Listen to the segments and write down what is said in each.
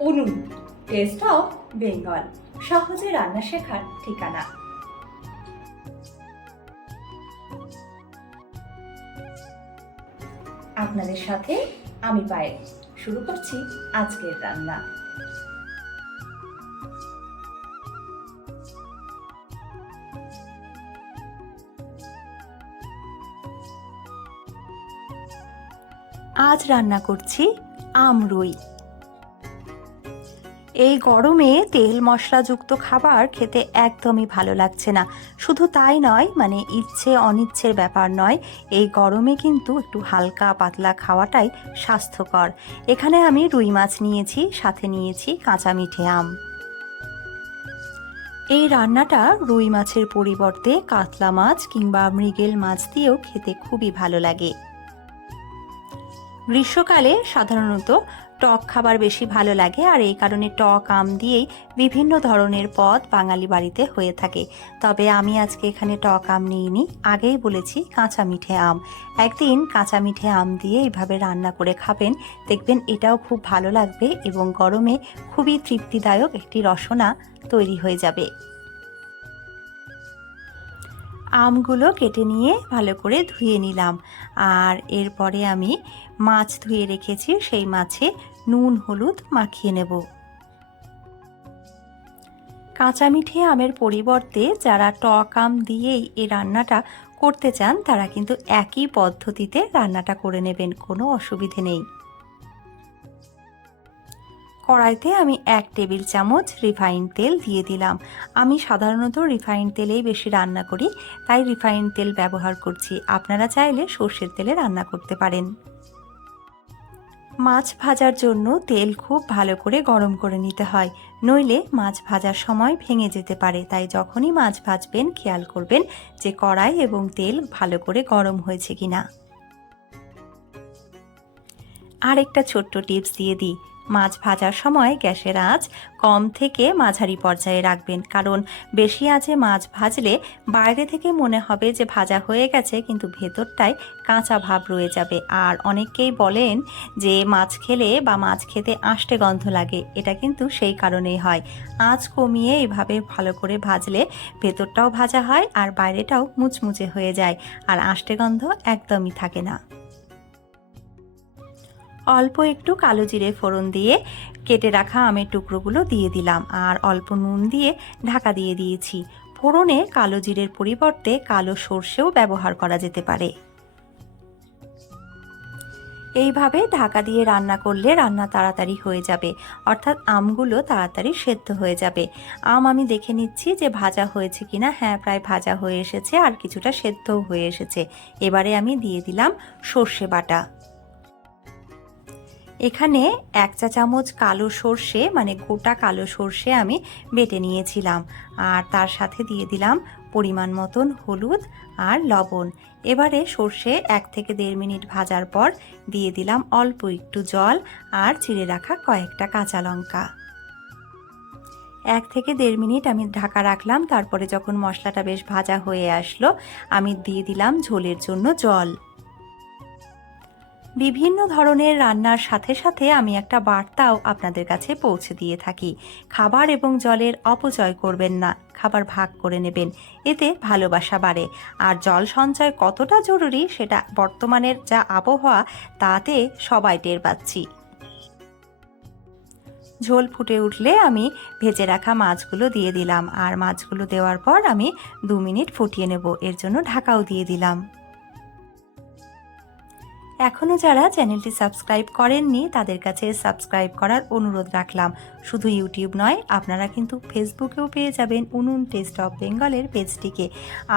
উনুন test of Bengal, সহজে রান্না শেখার ঠিকানা। আপনাদের সাথে আমি পায়েল। শুরু করছি আজকের রান্না। আজ রান্না করছি আমরুই। এই গরমে তেল মশলাযুক্ত খাবার খেতে একদমই ভালো লাগছে না। শুধু তাই নয়, ইচ্ছে অনিচ্ছের ব্যাপার নয়, এই গরমে কিন্তু একটু হালকা পাতলা খাওয়াটাই স্বাস্থ্যকর। এখানে আমি রুই মাছ নিয়েছি, সাথে নিয়েছি কাঁচা মিঠে আম। এই রান্নাটা রুই মাছের পরিবর্তে কাতলা মাছ কিংবা মৃগেল মাছ দিয়েও খেতে খুবই ভালো লাগে। গ্রীষ্মকালে সাধারণত টক খাবার বেশি ভালো লাগে, আর এই কারণে টক আম দিয়েই বিভিন্ন ধরনের পদ বাঙালি বাড়িতে হয়ে থাকে। তবে আমি আজকে এখানে টক আম নিইনি, আগেই বলেছি কাঁচা মিঠে আম। একদিন কাঁচা মিঠে আম দিয়ে এইভাবে রান্না করে খাবেন, দেখবেন এটাও খুব ভালো লাগবে এবং গরমে খুবই তৃপ্তিদায়ক একটি রসনা তৈরি হয়ে যাবে। আমগুলো কেটে নিয়ে ভালো করে ধুয়ে নিলাম, আর এরপরে আমি মাছ ধুয়ে রেখেছি, সেই মাছে নুন হলুদ মাখিয়ে নেব। কাঁচা মিঠে আমের পরিবর্তে যারা টক আম দিয়েই এই রান্নাটা করতে চান, তারা কিন্তু একই পদ্ধতিতে রান্নাটা করে নেবেন, কোনো অসুবিধে নেই। কড়াইতে আমি 1 টেবিল চামচ রিফাইন তেল দিয়ে দিলাম। আমি সাধারণত রিফাইন তেলেই বেশি রান্না করি, তাই রিফাইন তেল ব্যবহার করছি। আপনারা চাইলে সর্ষের তেলে রান্না করতে পারেন। মাছ ভাজার জন্য তেল খুব ভালো করে গরম করে নিতে হয়, নইলে মাছ ভাজার সময় ভেঙে যেতে পারে। তাই যখনই মাছ ভাজবেন খেয়াল করবেন যে কড়াই এবং তেল ভালো করে গরম হয়েছে কিনা। আর একটা ছোট্ট টিপস দিয়ে দিই, মাছ ভাজার সময় গ্যাসের আঁচ কম থেকে মাঝারি পর্যায়ে রাখবেন, কারণ বেশি আঁচে মাছ ভাজলে বাইরে থেকে মনে হবে যে ভাজা হয়ে গেছে, কিন্তু ভেতরটায় কাঁচা ভাব রয়ে যাবে। আর অনেকেই বলেন যে মাছ খেলে বা মাছ খেতে আষ্টে গন্ধ লাগে, এটা কিন্তু সেই কারণেই হয়। আঁচ কমিয়ে এভাবে ভালো করে ভাজলে ভেতরটাও ভাজা হয় আর বাইরেটাও মুচমুচে হয়ে যায়, আর আষ্টে গন্ধ একদমই থাকে না। অল্প একটু কালো জিরে ফোড়ন দিয়ে কেটে রাখা আমের টুকরোগুলো দিয়ে দিলাম, আর অল্প নুন দিয়ে ঢাকা দিয়ে দিয়েছি। ফোড়নে কালো জিরের পরিবর্তে কালো সর্ষেও ব্যবহার করা যেতে পারে। এইভাবে ঢাকা দিয়ে রান্না করলে রান্না তাড়াতাড়ি হয়ে যাবে, অর্থাৎ আমগুলো তাড়াতাড়ি সেদ্ধ হয়ে যাবে। আম আমি দেখে নিচ্ছি যে ভাজা হয়েছে কিনা। হ্যাঁ, প্রায় ভাজা হয়ে এসেছে, আর কিছুটা সেদ্ধও হয়ে এসেছে। এবারে আমি দিয়ে দিলাম সর্ষে বাটা। এখানে 1 চা চামচ কালো সর্ষে, গোটা কালো সর্ষে আমি বেটে নিয়েছিলাম, আর তার সাথে দিয়ে দিলাম পরিমাণ মতন হলুদ আর লবণ। এবারে সর্ষে 1 থেকে 1.5 মিনিট ভাজার পর দিয়ে দিলাম অল্প একটু জল আর চিড়ে রাখা কয়েকটা কাঁচা লঙ্কা। 1 থেকে 1.5 মিনিট আমি ঢাকা রাখলাম। তারপরে যখন মশলাটা বেশ ভাজা হয়ে আসলো, আমি দিয়ে দিলাম ঝোলের জন্য জল। বিভিন্ন ধরনের রান্নার সাথে সাথে আমি একটা বার্তাও আপনাদের কাছে পৌঁছে দিয়ে থাকি। খাবার এবং জলের অপচয় করবেন না, খাবার ভাগ করে নেবেন, এতে ভালোবাসা বাড়ে। আর জল সঞ্চয় কতটা জরুরি সেটা বর্তমানের যা আবহাওয়া তাতে সবাই টের পাচ্ছি। ঝোল ফুটে উঠলে আমি ভেজে রাখা মাছগুলো দিয়ে দিলাম, আর মাছগুলো দেওয়ার পর আমি 2 মিনিট ফুটিয়ে নেব, এর জন্য ঢাকাও দিয়ে দিলাম। এখনও যারা চ্যানেলটি সাবস্ক্রাইব করেননি তাদের কাছে সাবস্ক্রাইব করার অনুরোধ রাখলাম। শুধু ইউটিউব নয়, আপনারা কিন্তু ফেসবুকেও পেয়ে যাবেন উনুন টেস্ট অফ বেঙ্গলের পেজটিকে।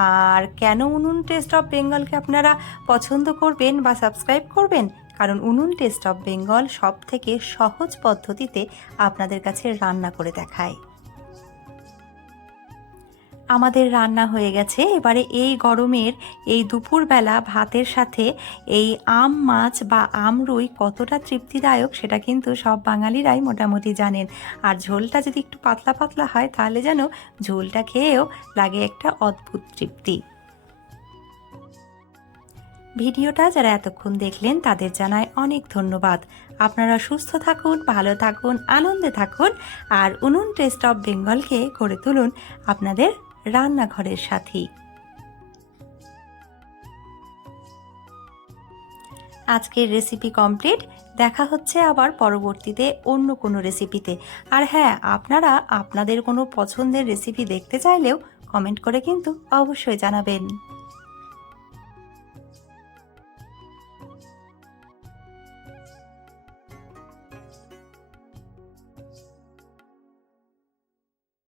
আর কেন উনুন টেস্ট অফ বেঙ্গলকে আপনারা পছন্দ করবেন বা সাবস্ক্রাইব করবেন? কারণ উনুন টেস্ট অফ বেঙ্গল সব থেকে সহজ পদ্ধতিতে আপনাদের কাছে রান্না করে দেখায়। আমাদের রান্না হয়ে গেছে। এবারে এই গরমের এই দুপুরবেলা ভাতের সাথে এই আম মাছ বা আমরুই কতটা তৃপ্তিদায়ক সেটা কিন্তু সব বাঙালিরাই মোটামুটি জানেন। আর ঝোলটা যদি একটু পাতলা পাতলা হয় তাহলে যেন ঝোলটা খেয়েও লাগে একটা অদ্ভুত তৃপ্তি। ভিডিওটা যারা এতক্ষণ দেখলেন তাদের জানায় অনেক ধন্যবাদ। আপনারা সুস্থ থাকুন, ভালো থাকুন, আনন্দে থাকুন, আর উনুন টেস্ট অফ বেঙ্গলকে গড়ে তুলুন আপনাদের রান্নাঘরের সাথী। আজকের রেসিপি কমপ্লিট। দেখা হচ্ছে আবার পরবর্তীতে অন্য কোনো রেসিপিতে। আর হ্যাঁ, আপনারা আপনাদের কোনো পছন্দের রেসিপি দেখতে চাইলেও কমেন্ট করে কিন্তু অবশ্যই জানাবেন।